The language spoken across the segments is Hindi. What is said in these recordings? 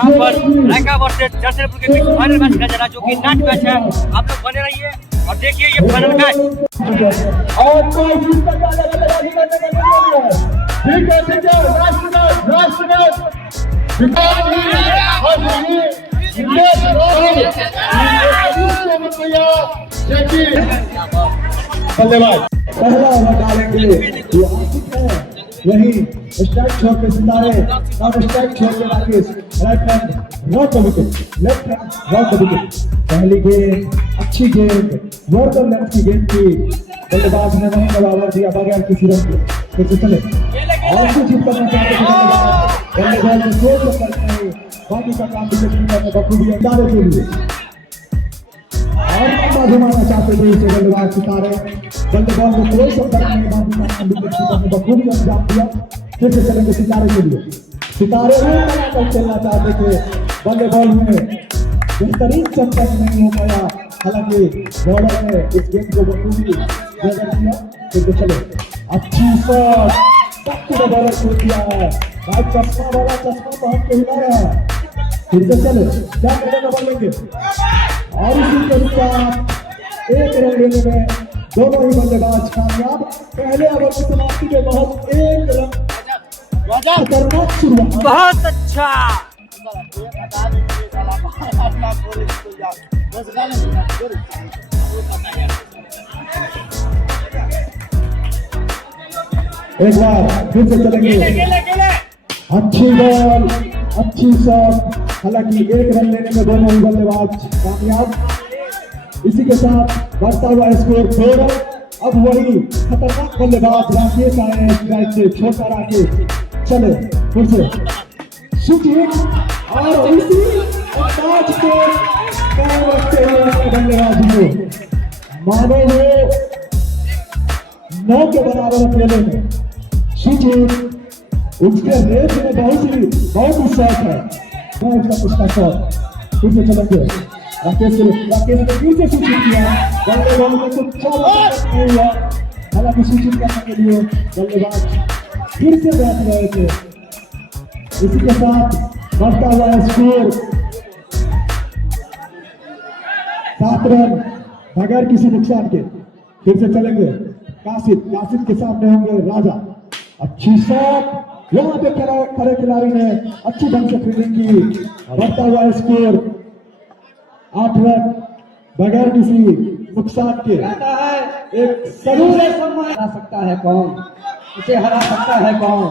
यहाँ पर रायका वर्सेस जर्सीपुर के बीच फाइनल मैच खेला जा रहा है, जो कि नाट मैच है। आप लोग बने रहिए और देखिए ये फाइनल मैच। और कोई चीज का ठीक है लास्ट धन्यवाद। पहला ओवर डालेंगे वही स्ट्राइक छोड़ के सितारे और स्ट्राइक छोड़ के Rakesh right hand rock the wicket, left hand rock the wicket. पहली गेंद अच्छी गेंद नॉर्दर्न लेफ्ट की गेंद थी, बल्लेबाज ने वहीं बराबर दिया बगैर किसी रन के। फिर से चले और कुछ करना चाहते हैं बल्लेबाज ने सोच कर बाकी का काम विकेट में बखूबी अंदाजे के लिए और लंबा घुमाना चाहते थे इसे बल्लेबाज सितारे। बल्लेबाज को कोई शब्द नहीं, बाकी का काम विकेट में बखूबी अंजाम दिया। फिर से चलेंगे सितारे के लिए। सितारे वो बनाकर चलना चाहते थे, बल्लेबाज में बेहतरीन चंपक नहीं हो पाया, हालांकि बॉलर ने इस गेंद को बखूबी जगह दिया। फिर से चले अच्छी शॉट बॉलर को दिया है, भाई चश्मा वाला चश्मा पहन के हिला रहा है। फिर से चले क्या करने का लेंगे और इसी के साथ एक रन लेने में दोनों ही बल्लेबाज कामयाब। पहले ओवर की समाप्ति के बाद एक रन खतरनाक शुरुआत, बहुत अच्छा। एक बार फिर से चलेंगे अच्छी बॉल अच्छी शॉट, हालांकि एक रन लेने में दोनों ही बल्लेबाज कामयाब। इसी के साथ बढ़ता हुआ स्कोर 2 रन। अब वही खतरनाक बल्लेबाज राकेश आए स्ट्राइक से, छोटा राकेश। चले फिर से शूटिंग और इसी अंदाज को कायम रखते हुए बल्लेबाज को मानो वो 9 के बराबर अकेले में शूटिंग। उसके रेस में बहुत ही शॉट है, उसका शॉट। फिर से चलेंगे राकेश ने फिर से शूटिंग किया, बल्लेबाज में कुछ नहीं हुआ, हालांकि शूटिंग करने के लिए बल्लेबाज फिर से बैठ रहे थे। इसी के साथ बढ़ता हुआ स्कोर 7 रन बगैर किसी नुकसान के। फिर से चलेंगे कासिद के सामने होंगे राजा। अच्छी शॉट, यहाँ पे खड़े खिलाड़ी ने अच्छी ढंग से फील्डिंग की। बढ़ता हुआ स्कोर 8 रन बगैर किसी नुकसान के। एक जरूर हरा सकता है कौन, इसे हरा सकता है कौन।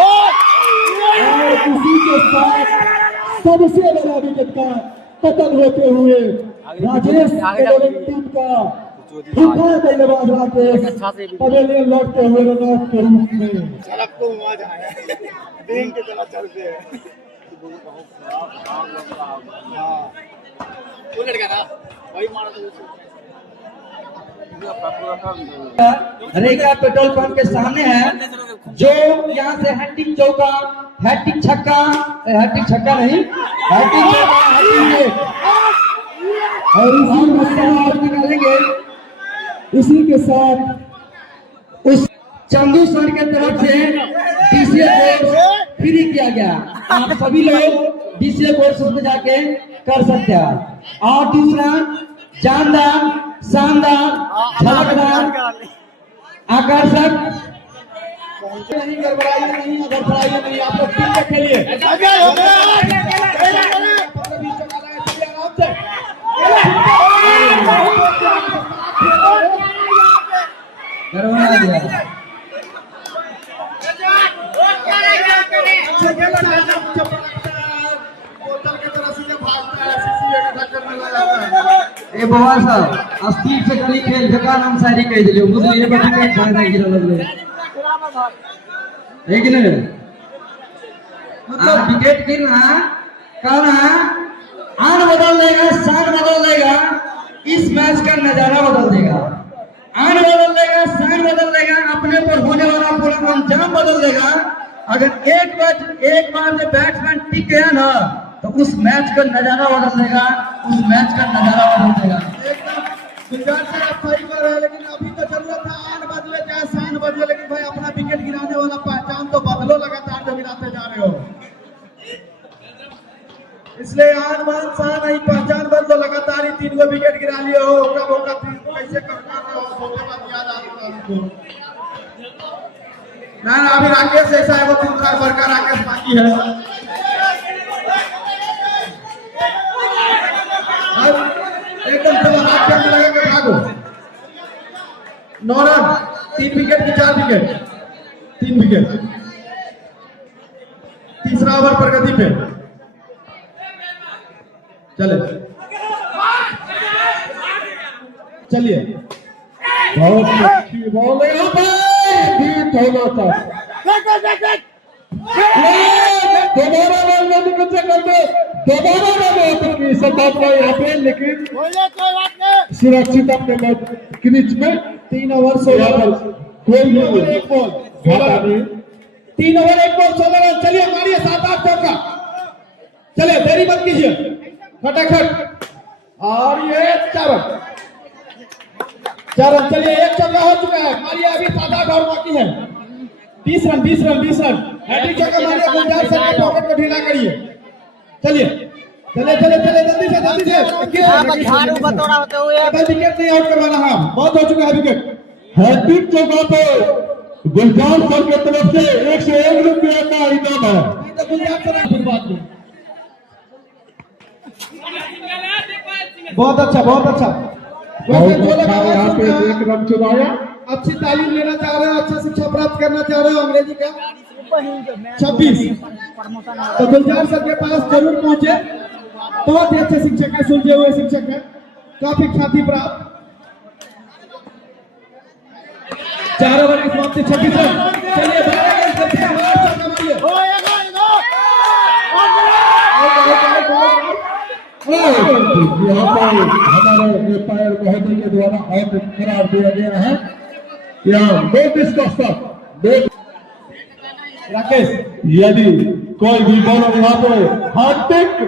और इसी के साथ सबसे बड़ा विकेट का पतन होते हुए राजेश टीम का बल्लेबाज राकेश पवेलियन लौटते हुए रनआउट के रूप में चलते हैं। रेखा पेट्रोल पंप के सामने है, जो यहाँ से हैट्रिक चौका, हैट्रिक छक्का नहीं, हैट्रिक चौका और निकालेंगे। इसी के साथ उस चंदू सर के तरफ से डीसीए कोर्स फ्री किया गया, आप सभी लोग डीसीए कोर्स में जाके कर सकते हैं। और दूसरा जानदार, शानदार, झलकदार, आकर्षक नहीं, गड़बड़ाइए नहीं, गड़बड़ाइए नहीं, आप लोग टीम के खेलिए। बाबा साहब अस्थिर से कली खेल जका नाम शायरी कह दिलियो, बुझलिए ये बात कहीं ध्यान नहीं गिरा लगले है कि नहीं। मतलब विकेट गिरना कहना आन बदल देगा, शान बदल देगा, इस मैच का नजारा बदल देगा। आन बदल देगा, शान बदल देगा, अपने पर होने वाला पूरा अंजाम बदल देगा। अगर एक बार में बैट्समैन टिक गया ना तो उस मैच का नजारा बदल देगा, उस मैच का नजारा बदल देगा। लेकिन अभी तो जरूरत है आन बदले चाहे शान बदले, लेकिन भाई अपना विकेट गिराने वाला पहचान तो बदलो लगातार जब गिराते जा रहे हो। इसलिए आन बान शान नहीं पहचान बन तो लगातार ही 3 गो विकेट गिरा लिए हो कब होगा कैसे कर रहे हो सोचे बात याद आ रहा है ना अभी राकेश ऐसा है वो खूंखार बड़का राकेश बाकी है एकदम चलो रात के अंदर लगा के भागो 9 रन 3 विकेट की 4 विकेट 3 विकेट तीसरा ओवर प्रगति पे चले चलिए बहुत अच्छी बॉल यहाँ पे बीट होना था दोबारा रन लेने के चक्कर में दोबारा रन हासिल की संभावना यहाँ पे लेकिन सुरक्षित अपने क्रीज में 3 ओवर 16 रन कोई नहीं एक बॉल 3 ओवर 1 बॉल 16 रन चलिए मारिए 7-8 चौका चलिए देरी मत कीजिए फटाफट और ये 4 रन चलिए 1 चौका हो चुका है मारिए अभी 7-8 और बाकी है 20 रन हैट्रिक चौका मारिए गुलजार सर के पॉकेट को ढीला करिए चलिए चले जल्दी से झाड़ू बतौरा होते हुए विकेट नहीं आउट करवाना है बहुत हो चुका है विकेट हैट्रिक चौका पे गुलजार सर की तरफ से 101 रुपये का इनाम है तो गुलजार सर बहुत अच्छा यहाँ पे 1 रन चुराया अच्छी तालीम लेना चाह रहे हो अच्छा शिक्षा प्राप्त करना चाह रहे हो अंग्रेजी का 26 तो गुलजार सर के पास जरूर पहुंचे बहुत ही अच्छे शिक्षक है सुलझे हुए शिक्षक है काफी ख्याति प्राप्त 4 ओवर की समाप्ति 26 रन चलिए यहाँ पर हमारे एम्पायर महोदय के द्वारा आउट करार दिया गया है यहाँ राकेश यदि कोई भी बॉलर यहाँ पे हार्दिक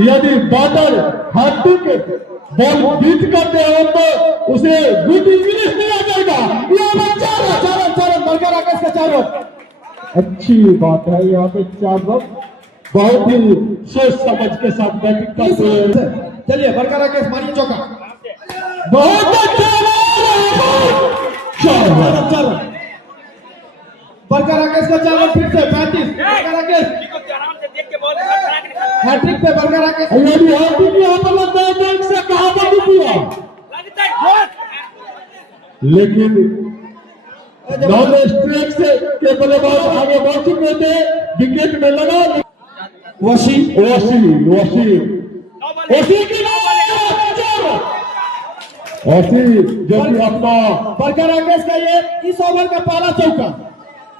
यदि बॉलर हार्दिक बॉल बीट करते हो तो उसे गुड इंग्लिश दिया जाएगा चार बड़का राकेश का 4 रन अच्छी बात है यहाँ पे 4 रन बहुत ही सोच समझ के साथ बैटिंग करते हैं चलिए बड़का राकेश मारिए चौका बहुत अच्छा 4 रन बड़का राकेश का 4 रन फिर से 35 बड़का राकेश हैट्रिक पे बड़का राकेश यदि हैट्रिक यहाँ पर लगता है बैंक से कहां पर किया लेकिन नॉन स्ट्राइक से के बल्लेबाज आगे बढ़ चुके थे विकेट में लगा वसी जो कि अपना बड़का राकेश का ये इस ओवर का पहला चौका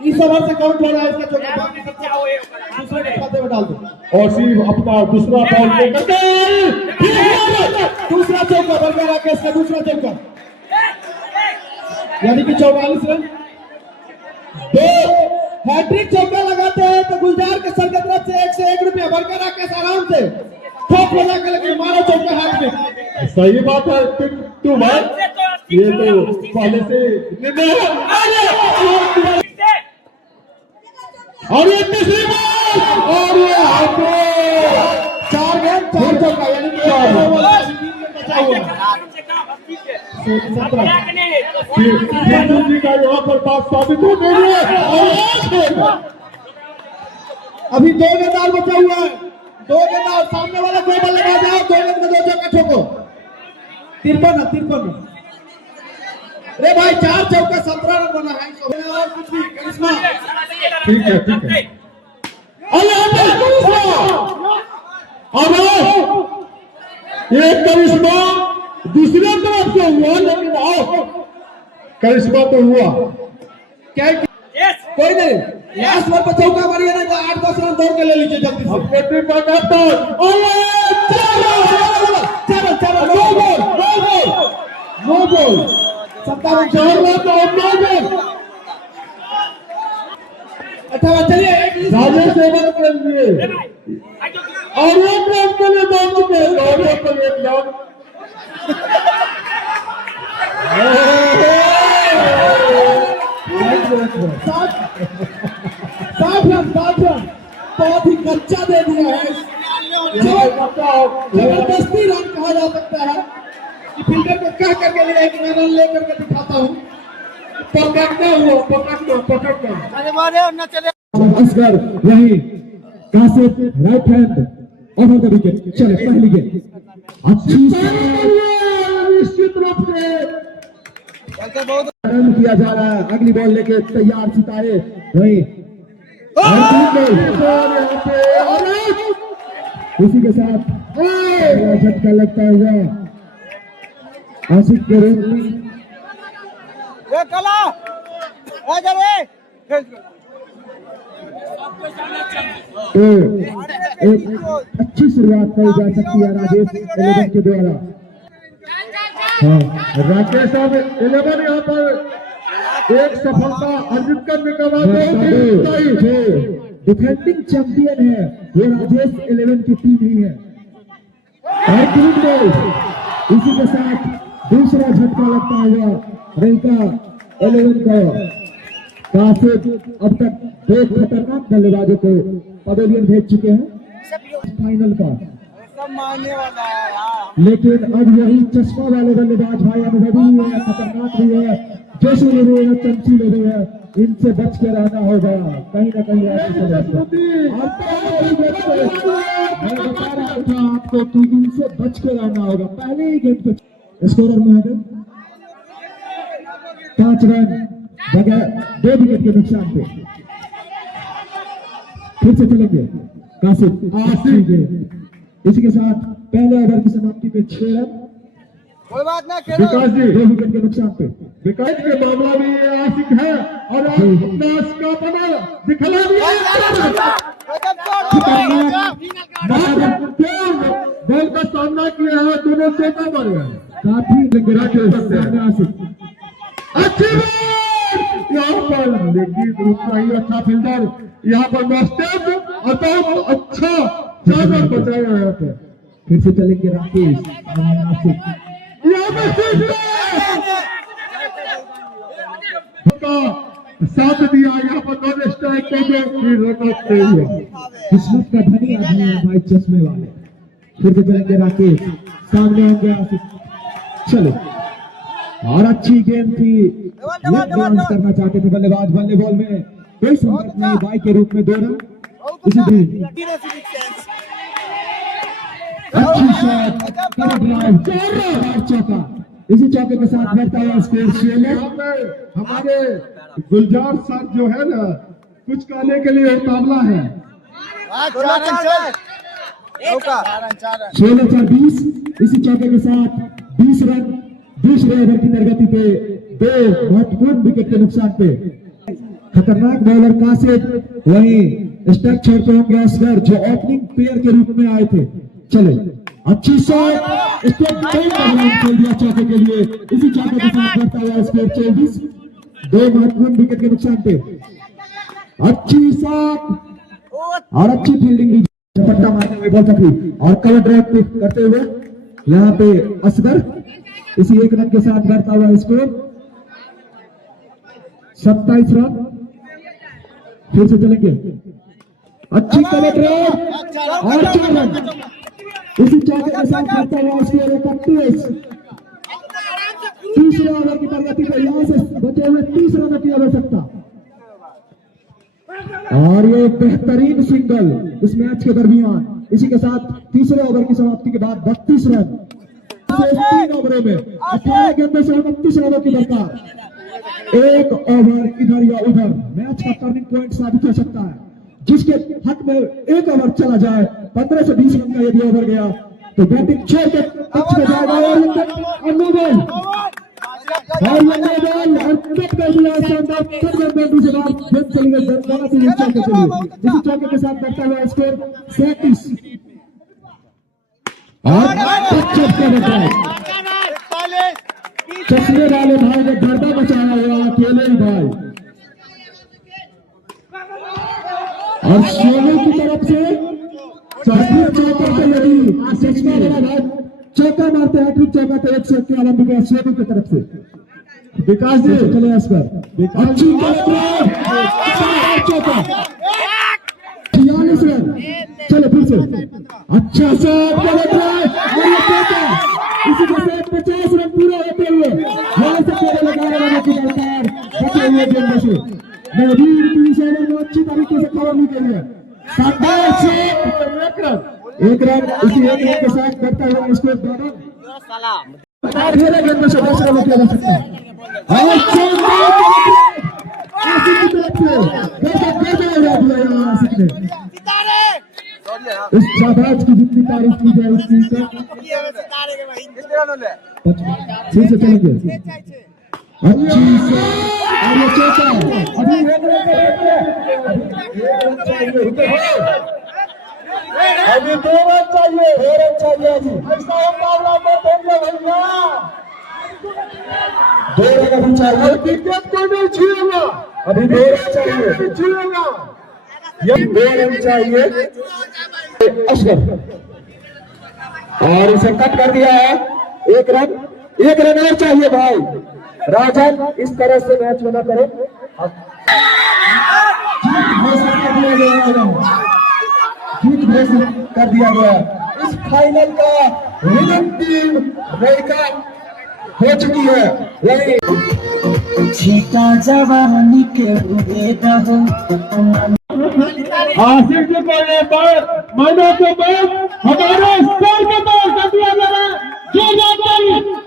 इस ओवर से काउंट हो रहा है इसका चौका दूसरे के खाते में डाल दो अपना दूसरा बॉल दूसरा चौका बड़का राकेश का दूसरा चौका यानी कि 44 रन 2 हैट्रिक चौका लगाते हैं तो गुलजार के सर की तरफ से 101 रुपया बड़का राकेश आराम से ठोक लगा के लेकिन मारो चौका हाथ में सही बात है तू भाई ये तो पहले से और ये तीसरी बॉल और ये हाथों 4 गेंद 4 चौका यानी कि का यहाँ पर बात साबित हो गई है अभी 2 गेंदार बचा हुआ है 2 गेंदार सामने वाला कोई बल्ला लगा जाओ 2 गेंद में 2 चौका ठोको 53 अरे भाई 4 चौका 17 रन बना है और कुछ भी करिश्मा ठीक है अब ये करिश्मा दूसरे तरफ से हुआ लेकिन आओ करिश्मा तो हुआ क्या कोई नहीं लास्ट बार पर चौका मारिए ना 8-10 रन दौड़ के ले लीजिए जल्दी से नो बॉल 57 चलिए राजेश सेवन के लिए और 1 रन के लिए दौड़ चुके हैं दौड़ने पर 1 रन बहुत ही कच्चा दे दिया है, जो जबरदस्ती रन कहा जा सकता है कि फील्डर को कह करके लिया है कि मैं रन लेकर के दिखाता हूँ, पकड़ना अरे मारे और न चले असगर वही Kashif right hand over the wicket. चले पहली गेंद अच्छी निश्चित रूप से रन किया जा रहा है। अगली बॉल लेके तैयार सितारे वही इसी के साथ झटका लगता हुआ आसिफ के रूप में ये कला आ जा रे तो एक अच्छी शुरुआत की जा सकती है राजेश 11 के द्वारा। हाँ, राकेश साहब 11 यहाँ पर एक सफलता अर्जित करने के बाद डिफेंडिंग चैंपियन है वो राजेश 11 की टीम ही है। और ग्रीन बॉल इसी के साथ दूसरा झटका लगता हुआ रैंका 11 का कासिफ अब तक दो खतरनाक बल्लेबाजों को पवेलियन भेज चुके हैं फाइनल का, सब मारने वाला है यार। लेकिन अब यही चश्मा वाले बल्लेबाज भाई अनुभवी भी है, खतरनाक भी है, जोशीले भी है, चमचीले भी है, इनसे बच के रहना होगा कहीं ना कहीं ऐसी मैं बता रहा था आपको कि इनसे बच के रहना होगा। पहले ही गेंद पे स्कोरर महोदय 5 रन बगैर 2 विकेट के नुकसान पे फिर से चलेंगे कासिफ। इसी के साथ पहले ओवर की समाप्ति पे 6 रन कोई बात ना खेलो विकास जी 2 विकेट के नुकसान पे। विकास के मामला में ये आशिक है और नाश का बना दिखला दिया बॉल का सामना किया है, दोनों चौका मार गए काफी गिरा के सामने आशिक अच्छी यहाँ पर, लेकिन उसका ही अच्छा फील्डर यहाँ पर मास्टर और बहुत अच्छा ज्यादा बचाया यहाँ पे। फिर से चलेंगे राकेश साथ दिया यहाँ पर नॉन स्ट्राइक किस्मत का धनी आदमी है भाई चश्मे वाले। फिर से चलेंगे राकेश, सामने होंगे आसिफ। चलो और अच्छी गेंद थी, लेग बाउंस करना चाहते थे बल्लेबाज, बल्ले बॉल में कोई संपर्क नहीं, बाई के रूप में 2 रन। इसी दिन अच्छी शॉट चौका, इसी चौके के साथ बढ़ता हुआ स्कोर 6 रन। हमारे गुलजार सर जो है ना कुछ कहने के लिए मुकाबला है 16-20। इसी चौके के साथ 20 रन दूसरे ओवर की प्रगति पे 2 महत्वपूर्ण विकेट के नुकसान पे। खतरनाक बॉलर कासिफ वहीं स्ट्राइक छोड़ते होंगे असगर जो ओपनिंग प्लेयर के रूप में आए थे। चले अच्छी शॉट खेल दिया चौके के लिए। इसी चौके के साथ बढ़ता हुआ स्कोर 24, 2 महत्वपूर्ण विकेट के नुकसान पे। अच्छी शॉट और अच्छी फील्डिंग, पट्टा मारने हुए बॉल पकड़ी और कवर ड्राइव करते हुए यहाँ पे असगर इसी 1 रन के साथ बढ़ता हुआ स्कोर 27 रन। फिर से चलेंगे अच्छी कवर ड्राइव और 4 रन। इसी चौके के साथ बढ़ता हुआ स्कोर 31। तीसरे ओवर की प्रगति पर यहाँ से बचे हुए 30 रनों की आवश्यकता और ये बेहतरीन सिंगल इस मैच के दरमियान। इसी के साथ तीसरे ओवर की समाप्ति के बाद 32 रन 3 ओवरों में 18 गेंदों से 29 रनों की दरकार। 1 ओवर इधर या उधर मैच का टर्निंग पॉइंट साबित हो सकता है, जिसके हक में 1 ओवर चला जाए 15 से 20 रन का यदि ओवर गया तो बैटिंग छोड़ के पक्ष में जाएगा और इसी चौके के साथ बढ़ता हुआ स्कोर 37 और चश्मे वाले भाई ने गर्दा बचाया हुआ अकेले ही भाई। और सोनू की तरफ से चौका पे यदि चश्मा वाला भाई चौका मारते हैं, फिर चौका पे 151 विकेट सोनू की तरफ से। विकास जी चले अच्छी चौका 46 रन से अच्छा शॉट गलत है और ये कहता इसी के साथ 50 रन पूरे होते हुए यहाँ से पहले लगाने वाले की दरकार बचे हुए गेंदबाज नवीन पिछले ने अच्छी तरीके से कवर नहीं करी है शानदार शॉट एक रन इसी एक रन के साथ करता हुआ स्कोर दोनों खेले गेंदबाज 10 रन किया जा सकता है और इसी की तरफ से इस शाबाश की जितनी तारीफ की जाए उतनी फिर से चलेंगे अच्छी से और ये चौका अभी अभी 2 रन चाहिए अभी ऐसा मुकाबला मत होगा भैया 2 रन अभी चाहिए विकेट को नहीं छूएगा अभी 2 रन चाहिए छूएगा ये 2 रन चाहिए असगर और इसे कट कर दिया है 1 रन और चाहिए भाई राजन इस तरह से मैच बना करे जीत घोषित कर दिया गया इस फाइनल का विनर टीम रैका हो चुकी है यही छीटा जवानी के दहो हासिल के करने पर महीनों के बाद हमारे स्कोर के बाद कर दिया गया जो जानकारी